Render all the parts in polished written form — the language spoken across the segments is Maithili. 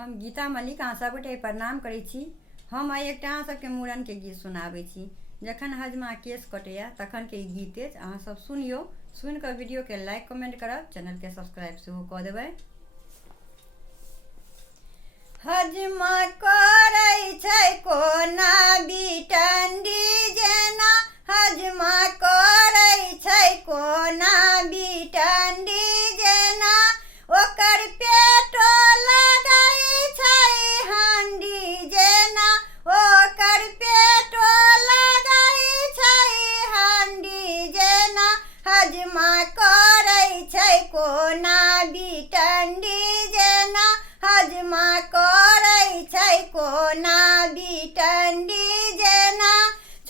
हम गीता मलिक अहाँ सबके प्रणाम करै छी। हम आइ एकटा अहाँ सबके मूड़न के गीत सुनाबै छी। जखन हजमा केश कटैया तखन के गीत अछि, अहाँ सब सुनियो। सुन के वीडियो के लाइक कमेंट करब, चैनल के सब्सक्राइब सेहो कऽ देबै। हजमा करै छै कोना बिटंडी जेना, हजमा करै छै कोना बिटंडी जेना, ओकर पेटो लगै छै हंडी जेना, ओकर पेटो लगै छै हंडी जेना, हजमा करै छै कोना बिटंडी जेना, हजमा करै छै कोना बिटंडी जेना,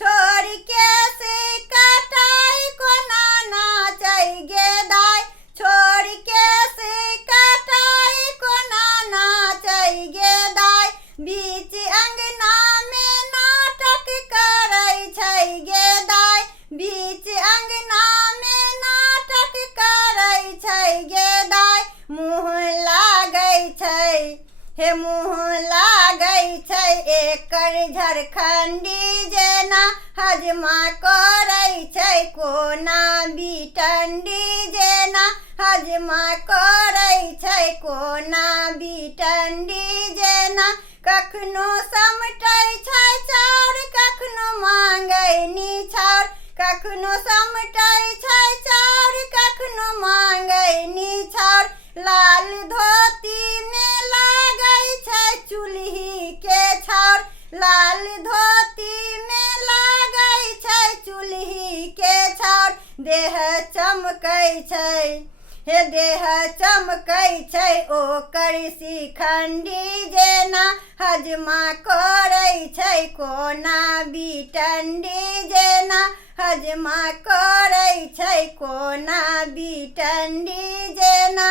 छोड़ के से कटाई कोना नाचै गेदाय, छोड़ के से कटाई कोना नाचै गेदाय, बीच अंगना में नाटक करै छै गेदाय, बीच अंगना में नाटक करै छै गेदाय, मुँह लागै छै हे मुँह लागै छै एकर झरखंडी जेना, हजमा करै छै कोना बिटंडी जेना, हजमा करै छै कोना बिटंडी जेना, कखनो समटै छै चाउर कखनो मांगै निछाउर, कखनो समटै छै चाउर कखनो मांगै निछाउर, लाल धोती में लागै छै चूल्ही के छाउर, लाल धोती में लागै छै चूल्ही के छाउर, देह चमकै छै हे देह चमकै छै ओकर शिखंडी जेना, हजमा करै छै कोना बिटंडी जेना, हजमा करै छै कोना बिटंडी जेना,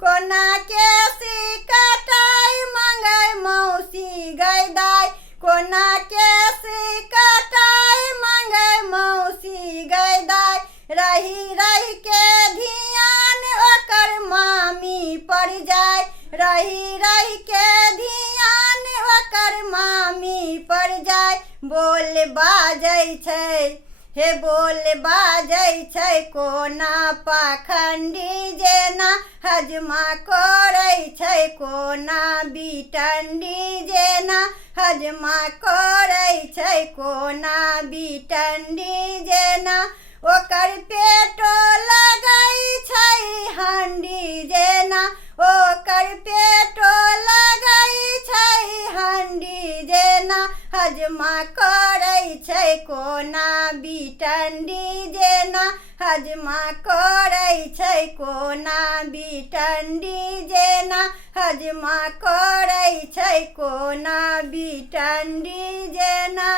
कोना के से कटाई मंगै मौसी गैदाय, कोना के से कटाई मंगै मौसी गैदाय, रही रही के धियान ओकर मामी पड़ जाय, रही रही के धियान ओकर मामी पड़ जाय, बोल बाजै छै हे बोल बाजै छै कोना पाखंडी जेना, हजमा करै छै कोना बिटंडी जेना, हजमा करै छै कोना बिटंडी जेना, ओकर पेटो लगै छै हंडी जेना, ओकर पेटो लगै छै हंडी जेना, हजमा करै छै कोना बिटंडी जेना, हजमा करै छै कोना बिटंडी जेना, हजमा करै छै कोना बिटंडी जेना।